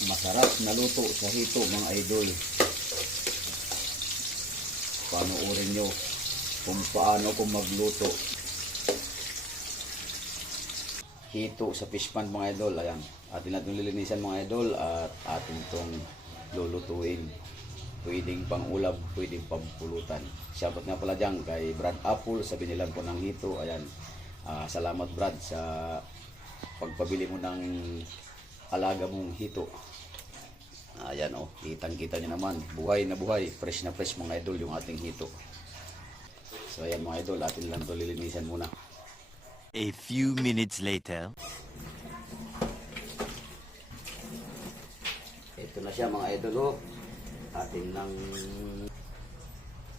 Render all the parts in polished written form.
Masarap na luto sa hito mga idol. Panoorin nyo kung paano ko magluto hito sa fish pan mga idol. Ayan, atin natin lilinisan mga idol at atin itong lulutuin. Pwedeng pang ulam, pwedeng pang pulutan. Shoutout nga pala dyan kay Brad Apple sa binilan ko ng hito. Ayan, salamat Brad sa pagpabili mo ng alaga mong hito. Ayan o, kitang-kita nyo naman, buhay na buhay, fresh na fresh mga idol yung ating hito. So ayan mga idol, atin lang ito lilinisan muna. A few minutes later. Ito na siya mga idol o. Atin lang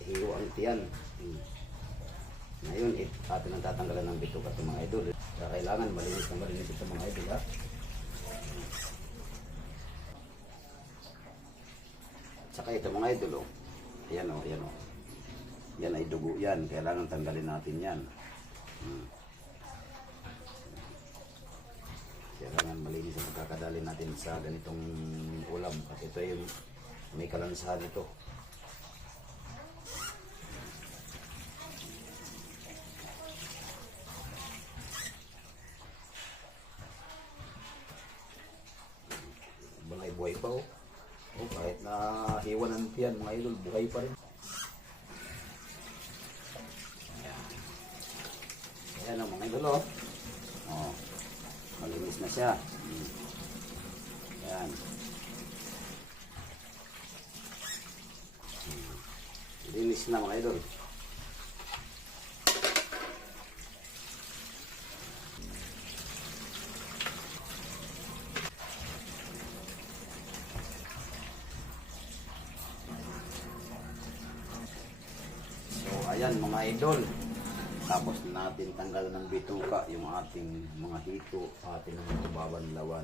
hiwa ang tiyan. Ngayon, atin lang tatanggalan ng bituka ito mga idol. Kailangan malinis na malinis ito mga idol ha. Saka ito mga idol o. Ayan o, ayan o. Yan ay dugo yan. Kailangan tanggalin natin yan. Kailangan malinis ang pagkakadali natin sa ganitong ulam. At ito yung may kalansahan ito. Balay buhay pa o. Kahit na hiwanan yan mga idol, buhay pa rin. Ayan o mga idol o. Malinis na siya. Ayan. Linis na mga idol. So ayan mga idol. Tapos natin tanggal ng bituka yung ating mga hito, ating mga babanlawan.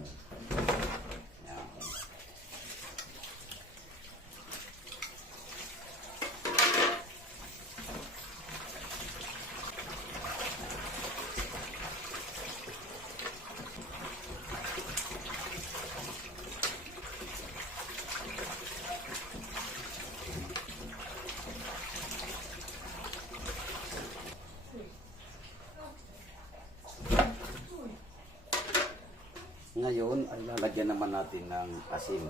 Ayan. Ngayon ay lalagyan naman natin ng asin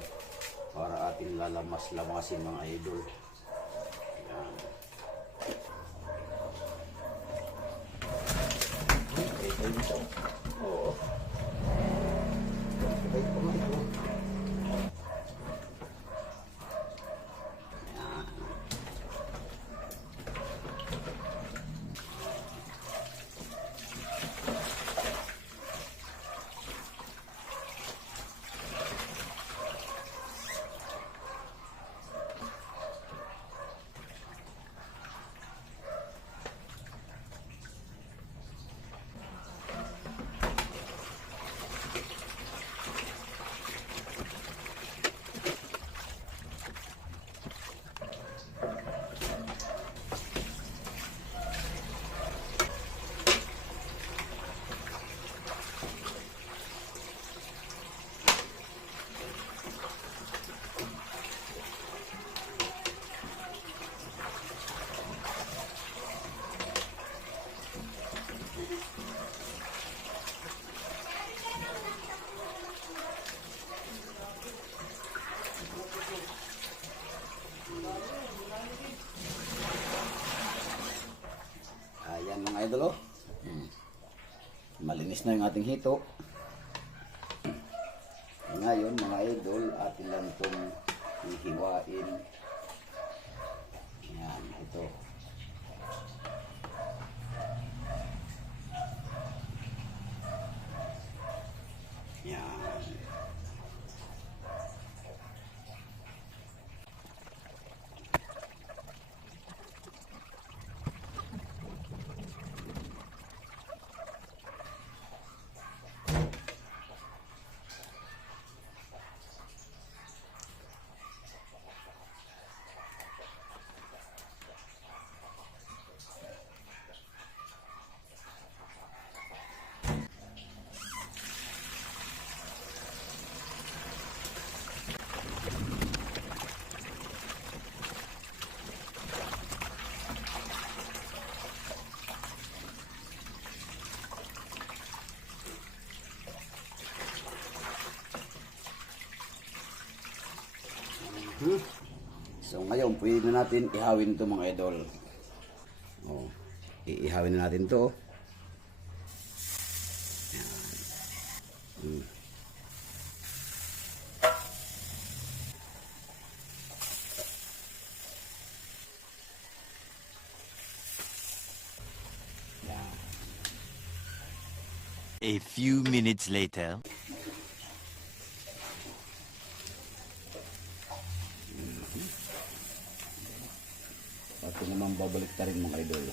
para ating lalamas-lamasin mga idol. Ayan. Okay, ito. Oo. Okay, ito mga idol. Mga idol, malinis na yung ating hito. Ngayon mga idol, atin lang itong hihiwain. Ayan, ito. Ayan. So ngayon, pwede na natin ihawin ito mga idol. Iihawin na natin ito. A few minutes later. Ito naman babalik ta rin mga idol.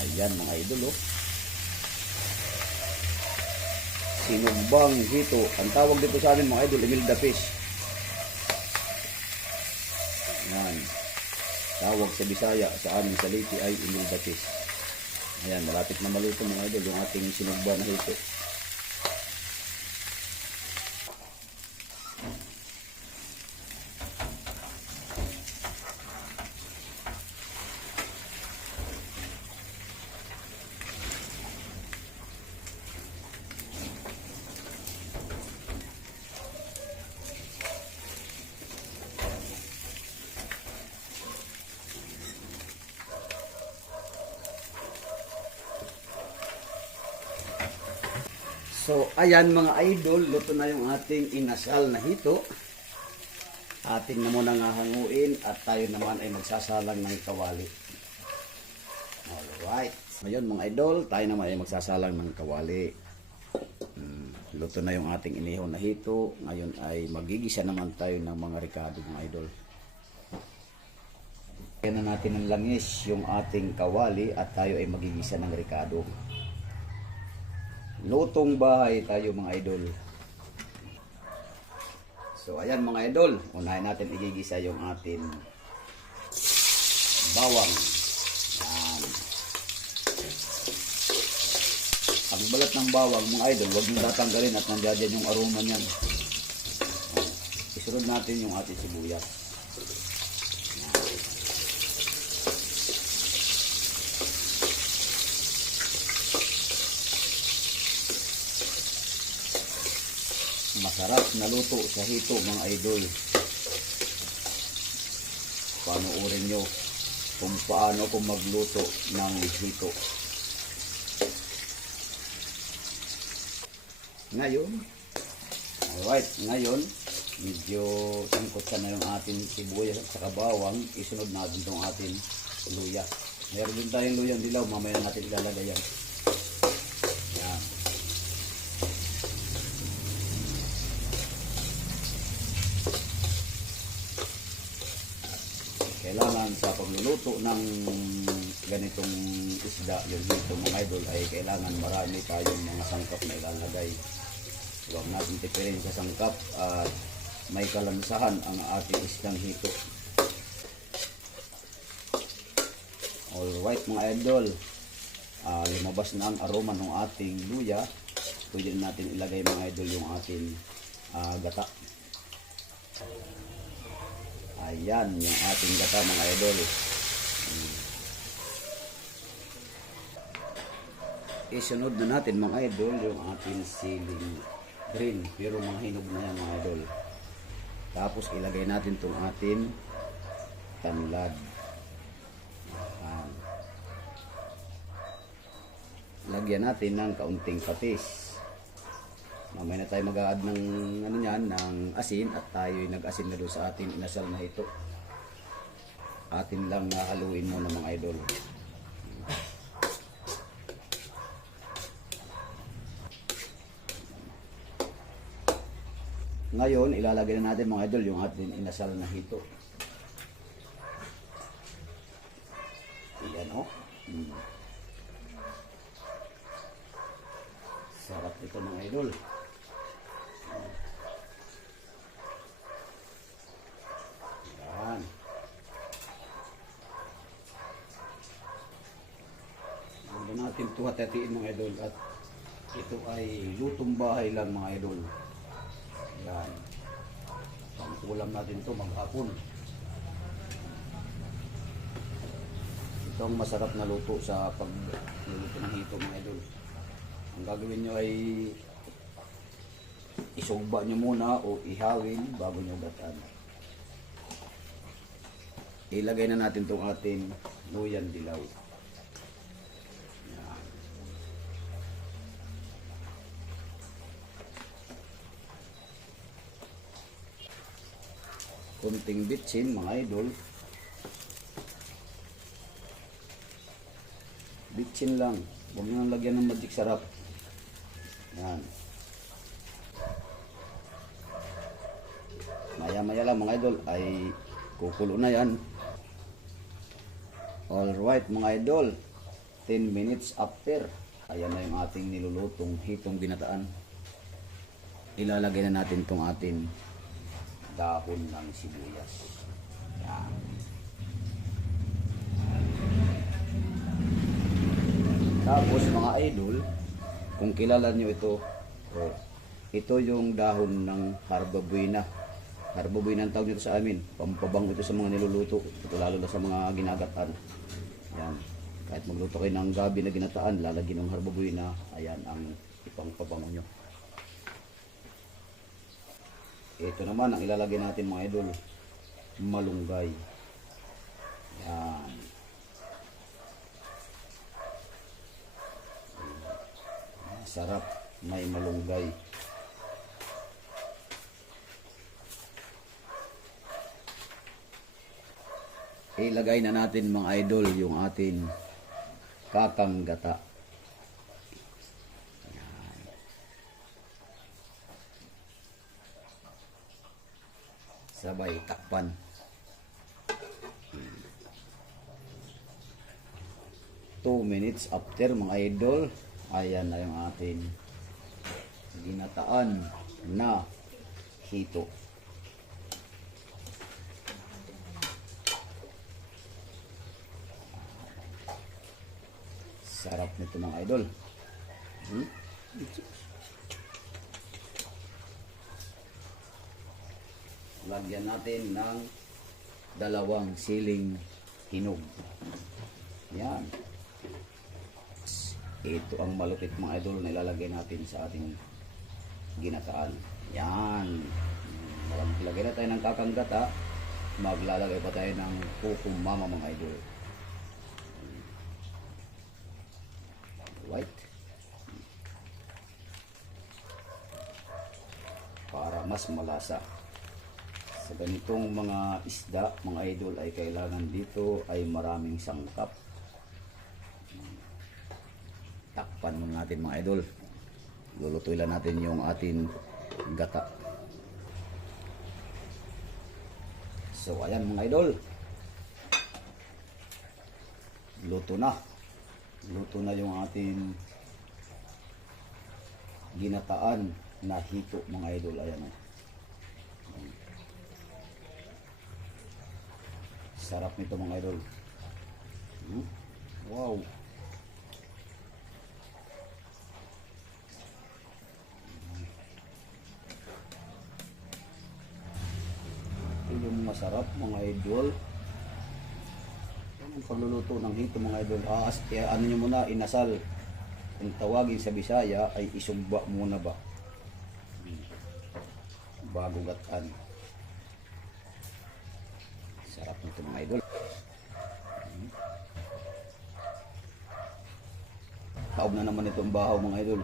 Ayan mga idol oh. Sinugbang hito. Ang tawag dito sa amin mga idol, Emilda fish. Ayan. Tawag sa Bisaya sa amin sa Leyte ay Emilda fish. Ayan, malapit na maluto mga idol yung ating sinugbang na hito. So, ayan mga idol, luto na yung ating inasal na hito. Ating na muna nga hanguin at tayo naman ay magsasalang ng kawali. Alright. Ngayon mga idol, tayo naman ay magsasalang ng kawali. Luto na yung ating inihon na hito. Ngayon ay magigisa naman tayo ng mga ricado mga idol. Kaya na natin ng langis yung ating kawali at tayo ay magigisa ng ricado. Lutong bahay tayo mga idol. So ayan mga idol, unahin natin igigisa yung ating bawang. Yan. Ang balat ng bawang mga idol, huwag nyo tatanggalin at nandiyan yung aroma niyan. Isunod natin yung ating sibuyas. Masarap na luto sa hito mga idol. Panoorin nyo kung paano ko magluto ng hito. Ngayon, alright, ngayon medyo sangkot ka na yung ating sibuyas at saka bawang. Isunod natin itong ating luya. Meron din tayong luyang dilaw, mamaya natin ilalagay yan. Yan. Kailangan sa pagluluto ng ganitong isda, yung dito mga idol, ay kailangan marami tayong mga sangkap na ilalagay. Huwag natin tipirin sa sangkap at may kalansahan ang ating isdang hito. Alright mga idol, lumabas na ang aroma ng ating luya. Pwede natin ilagay mga idol yung ating gata. Ayan, yung ating gata mga idol. Isunod na natin mga idol yung ating siling green. Pero mga hinog na yan mga idol. Tapos ilagay natin itong ating tanlad. Ayan. Lagyan natin ng kaunting patis. Mamaya na tayo mag-a-add ng ano yan, ng asin at tayo nag-asin na doon sa ating inasal na ito. Atin lang haluin muna mga idol. Ngayon, ilalagay na natin mga idol yung ating inasal na hito. Ayan o. Sarap ito mga idol. Yan. Huwag natin ito hatatiin mga idol. At ito ay lutong bahay lang mga idol. Yan. Pang ulam natin to maghapon. Ito ang masarap na luto sa pagluluto ng hito mga idol. Ang gagawin nyo ay isugba nyo muna o ihawin bago nyo gatan. Ilagay na natin itong ating luyan dilaw. Yan. Kunting bitsin mga idol. Bitsin lang. Huwag nyo nang lagyan ng magic sarap. Yan. Maya-maya lang mga idol ay kukulo na yan. Alright mga idol, 10 minutes after, ayan na yung ating nilulutong hitong ginataan. Ilalagay na natin itong ating dahon ng sibuyas. Yan. Tapos mga idol, kung kilala nyo ito, ito yung dahon ng harbabuena. Harbabuena ang tawag nito sa amin. Pampabango ito sa mga niluluto. Ito lalo na sa mga ginagataan. Yan. Kahit magluto kayo ng gabi na ginataan, lalagyan ng harbabuena. Ayan ang ipangpabango nyo. Ito naman ang ilalagay natin mga idol. Malunggay. Yan. Sarap. May malunggay. Ilagay na natin mga idol yung ating kakanggata. Yan. Sabay takpan. 2 minutes after mga idol, ayan na yung ating ginataan na hito. Sarap nito mga idol. Lagyan natin ng 2 siling hinog. Yan. Ito ang malupit mga idol na ilalagay natin sa ating ginataan. Yan. Maglagay na tayo ng kakanggata. Maglalagay pa tayo ng kukumama mga idol. White para mas malasa. Sa ganitong mga isda mga idol ay kailangan dito ay maraming sangkap. Takpan muna natin mga idol. Lulutuin lang natin yung ating gata. So ayan mga idol, luto na. Luto na yung ating ginataan na hito mga idol. Ayan o. Sarap nito mga idol. Wow. Ito yung masarap mga idol. Ang pagluluto ng hito mga idol, ano nyo muna, inasal. Kung tawagin sa Bisaya ay isugba muna ba bago gatan. Sarap nito mga idol. Kaob na naman itong bahaw mga idol.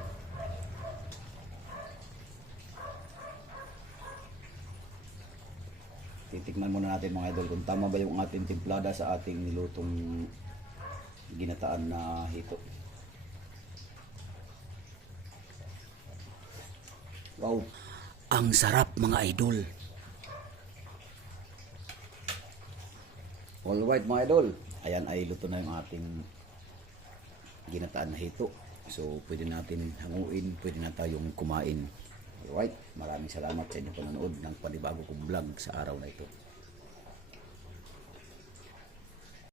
Titikman muna natin mga idol kung tama ba yung ating timplada sa ating nilutong ginataan na hito. Wow, ang sarap mga idol. Alright mga idol, ayan ay luto na yung ating ginataan na hito. So pwede natin hanguin, pwede na tayong kumain. Alright, maraming salamat sa inyong panonood ng panibago kong vlog sa araw na ito.